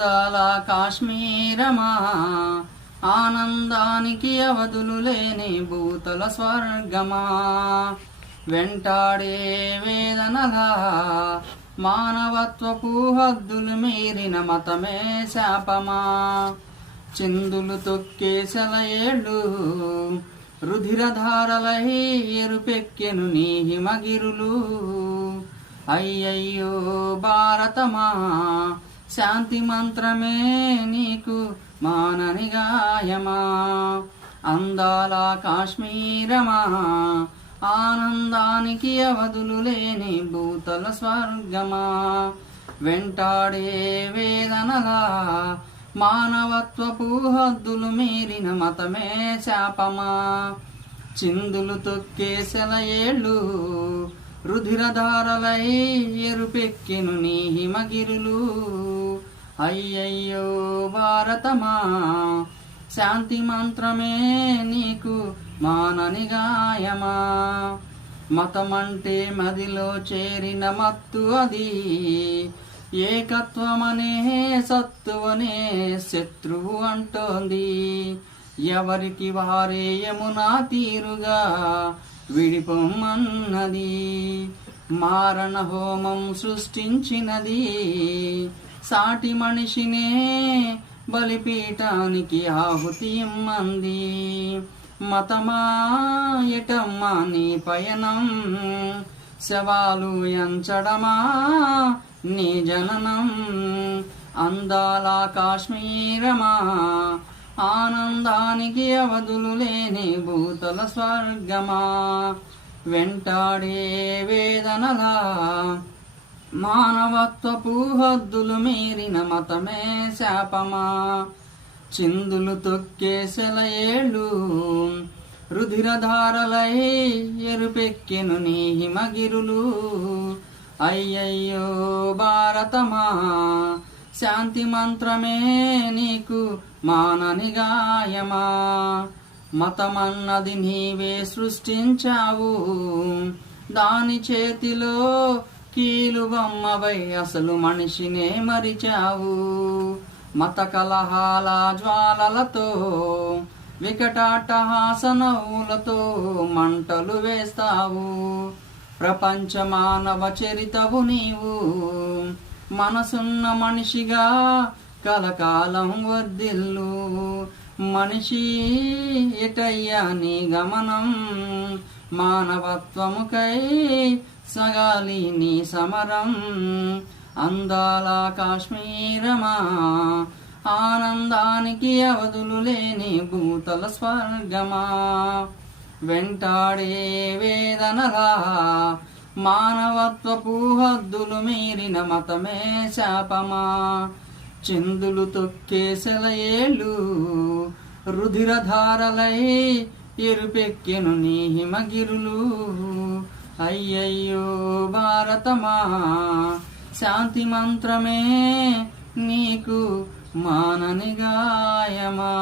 అందాల కాశ్మీరమా ఆనందానికి అవధులు లేని భూతల స్వర్గమా వెంటాడే వేదనలా మానవత్వపు హద్దులు మీరిన మతమే శాపమా చిందులు తొక్కే సెలయేళ్ళు రుధిరధారలై ఎరుపెక్కెను నీ హిమగిరులు అయ్యయ్యో భారతమా శాంతి మంత్రమే నీకు మానని గాయమా అందాల కాశ్మీరమా ఆనందానికి అవధులు లేని భూతల స్వర్గమా వెంటాడే వేదనలా మానవత్వపు హద్దులు మీరిన మతమే శాపమా చిందులు తొక్కే సెలయేళ్ళు రుధిరధారలై ఎరుపెక్కెను నీ హిమగిరులు అయ్యయ్యో భారతమా శాంతి మంత్రమే నీకు మానని గాయమా మతమంటే మదిలో చేరిన మత్తు అది ఏకత్వమనే సత్తువనే శత్రువు అంటోంది ఎవరికి వారే యమునా తీరుగా విడిపొమ్మన్నది మారణ హోమం సృష్టించినది సాటి మనిషినే బలిపీఠానికి ఆహుతి ఇమ్మంది మతమా ఎటమ్మా నీ పయనం శవాలు ఎంచడమా నీ జననం అందాల కాశ్మీరమా ఆనందానికి అవధులు లేని భూతల స్వర్గమా వెంటాడే వేదనలా మానవత్వపు హద్దులు మీరిన మతమే శాపమా చిందులు తొక్కే సెలయేళ్ళు రుధిరధారలై ఎరుపెక్కెను నీ హిమగిరులు అయ్యయ్యో భారతమా శాంతి మంత్రమే నీకు మానని గాయమా మతమన్నది నీవే సృష్టించావు దాని చేతిలో కీలుబొమ్మవై అసలు మనిషినే మరిచావు మత కలహాల జ్వాలలతో వికటాటహాసనవులతో మంటలు వేస్తావు ప్రపంచ మానవ చరితవు నీవు మనసున్న మనిషిగా కలకాలం వర్ధిల్లు మనిషి ఎటయ్యా నీ గమనం మానవత్వముకై సగాలి నీ సమరం అందాల కాశ్మీరమా ఆనందానికి అవధులు లేని భూతల స్వర్గమా వెంటాడే వేదనలా మానవత్వపు హద్దులు మీరిన మతమే శాపమా చిందులు తొక్కే సెలయేళ్ళు రుధిరధారలై ఎరుపెక్కెను నీ హిమగిరులు అయ్యయ్యో భారతమా శాంతి మంత్రమే నీకు మానని గాయమా